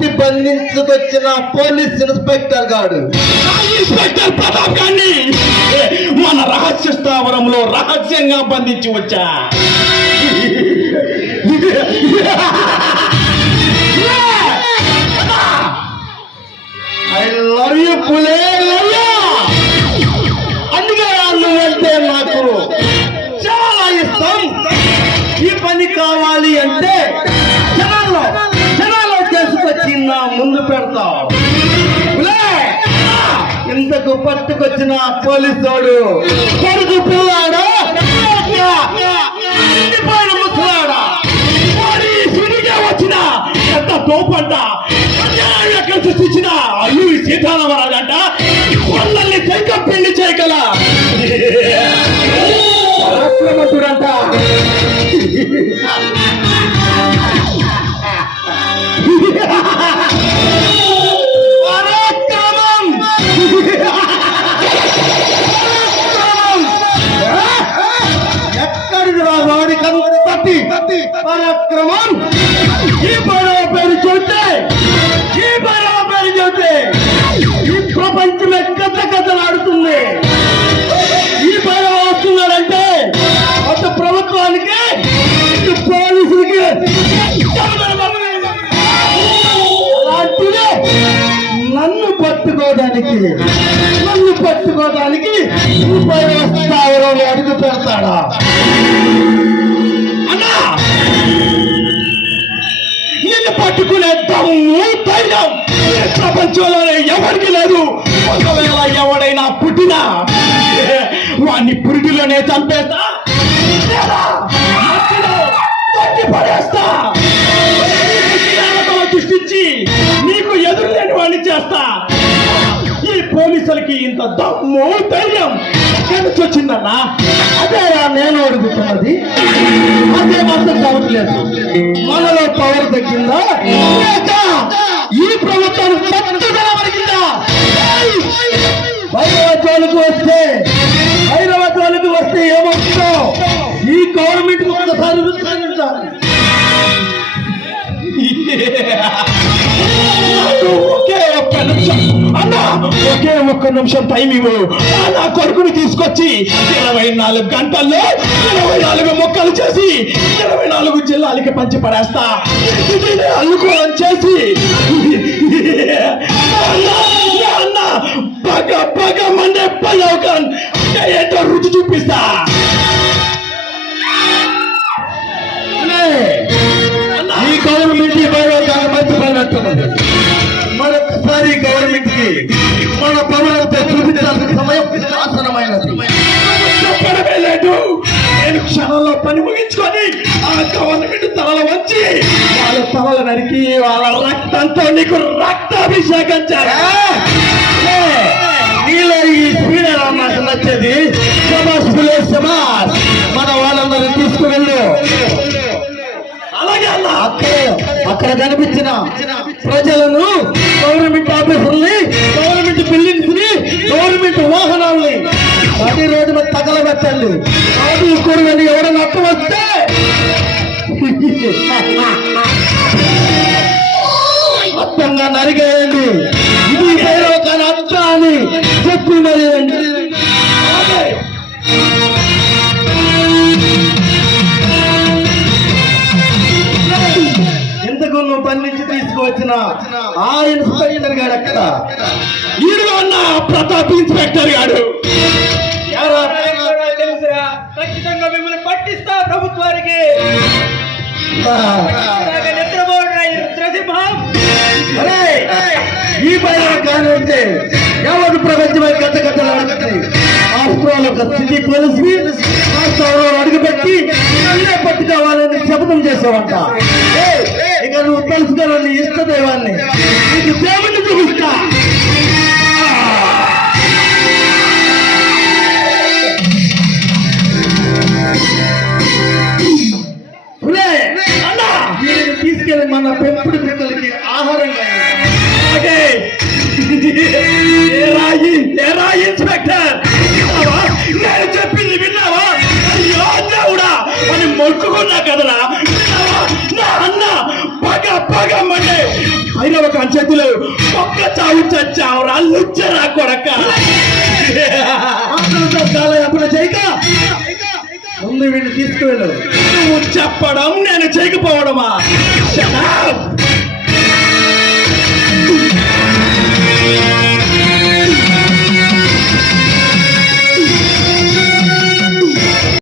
పట్టి బంధించుకొచ్చిన police inspector గాడు inspector Pratap గారిని మన రహస్య స్థావరంలో రహస్యంగా బంధించి వచ్చా. I love you Phule, love you. అందుకే నువ్వంటే నాకు చాలా ఇష్టం. ఈ పని కావాలి అంటే జనాల్లో చేసుకొచ్చి నా ముందు పెడతావు. ఇంతకు పట్టుకొచ్చిన పోలీసోడు కొడుకు పిల్లాడా ముసలాడా వచ్చిన ఎంత తోపంట ఎక్కడ సృష్టించిన అల్లు సీతారామరాజు అంట వాళ్ళని సైతం పెళ్లి చేయగల పరాక్రమతుడంట. ఎక్కడిది రా వాడికంతటి పరాక్రమం? ఈ పడవ పేరు చూస్తే ఈ ప్రపంచమే కథలాడుతుంది. ఈ పడవ వస్తున్నాడంటే అటు ప్రభుత్వానికి ఇటు పోలీసులకి అలాంటిదే నన్ను పట్టుకోవడానికి ఈ పడవ స్థావరంలో అడుగు పెడతాడా? అన్నా నిన్ను పట్టుకునే దమ్ము ధైర్యం ప్రపంచంలోనే ఎవరికి లేదు. ఒకవేళ ఎవడైనా పుట్టినా వాడిని పురిటిలోనే చంపేస్తా, పడేస్తా, సృష్టించి నీకు ఎదురు లేని వాడిని చేస్తా. ఈ పోలీసులకి ఇంత దమ్ము ధైర్యం ఎక్కడికి వచ్చిందన్నా? అదేరా నేను అడుగుతున్నది. అదే మాత్రం కావట్లేదు. మనలో పవర్ తగ్గిందా లేక ఈ ప్రభుత్వానికి పట్టుదల పెరిగిందా? హైదరాబాద్ వస్తే ఏమవుతుందో ఈ గవర్నమెంట్ ఒక్కసారి విచారించాలి. ఒకే ఒక్క నిమిషం టైం ఇవ్వు. నా కొడుకుని తీసుకొచ్చి 24 గంటల్లో 24 మొక్కలు చేసి 24 జిల్లాలకి పంచి పడేస్తా. అల్లుకోవడం చేసి పగ మండే పల్లవకం ఏంటో రుచి చూపిస్తా. ఈ గవర్నమెంట్ మంచి పడినట్టున్నది. మరొకసారి గవర్నమెంట్ కి మన పనులతో చూపించాల్సిన సమయం ఆసనమైనది. చెప్పడమే లేదు. నేను క్షణంలో పని ముగించుకొని ఆ గవర్నమెంట్ తలలు వచ్చి వాళ్ళ తలలు నరికి వాళ్ళ రక్తంతో నీకు రక్తాభిషేకం నీలో ఈ స్పీడ్ నాకు నచ్చేది. సమాజ్ మన వాళ్ళందరూ తీసుకువెళ్ళు. అలాగే అన్న. అక్కడ కనిపించిన ప్రజలను, గవర్నమెంట్ ఆఫీసుల్ని, గవర్నమెంట్ బిల్డింగ్స్ ని, గవర్నమెంట్ వాహనాల్ని 10 రోజులు తగలబెట్టండి. కూడదని ఎవరైనా అర్థం వస్తే మొత్తంగా నరిగేయండి. ఇది ఒక అర్థ అని చెప్పి మరి ఎందుకు నువ్వు పని నుంచి తీసుకువచ్చిన ఆ ఇన్స్పెక్టర్ గారు ఎక్కడ? ఈడు అన్న ప్రతాప్ ఇన్స్పెక్టర్ గారు. ఖచ్చితంగా మిమ్మల్ని పట్టిస్తా ప్రభుత్వానికి. ఈ పైన కానివ్వండి ఎవరు ప్రపంచమై కథలాడుతుంది. ఆస్ట్రేలియా ఒక సిటీ పోలీస్ అడుగుపెట్టి అన్నీ పట్టుకోవాలని శపథం చేసావంట. ఇక నువ్వు తెలుసుకోవాలని ఇష్టదైవాన్ని నీకు దేవుడిని చూపిస్తా. తీసుకెళ్ళి మన పెంపుడు పిల్లలకి ఆహారంగా ఇన్స్పెక్టర్ నేను చెప్పింది విన్నావా? అయ్యో దేవుడా అని మొక్కుకున్నా కదరా. నా అన్న పగ మండే భైరవ చేతిలో ఒక్క చావు చచ్చావురా లుచ్చరా కొడక. అప్పుడు చేయక ముందు వీడిని తీసుకువెళ్ళు. నువ్వు చెప్పడం నేను చేయకపోవడమా? Shut up!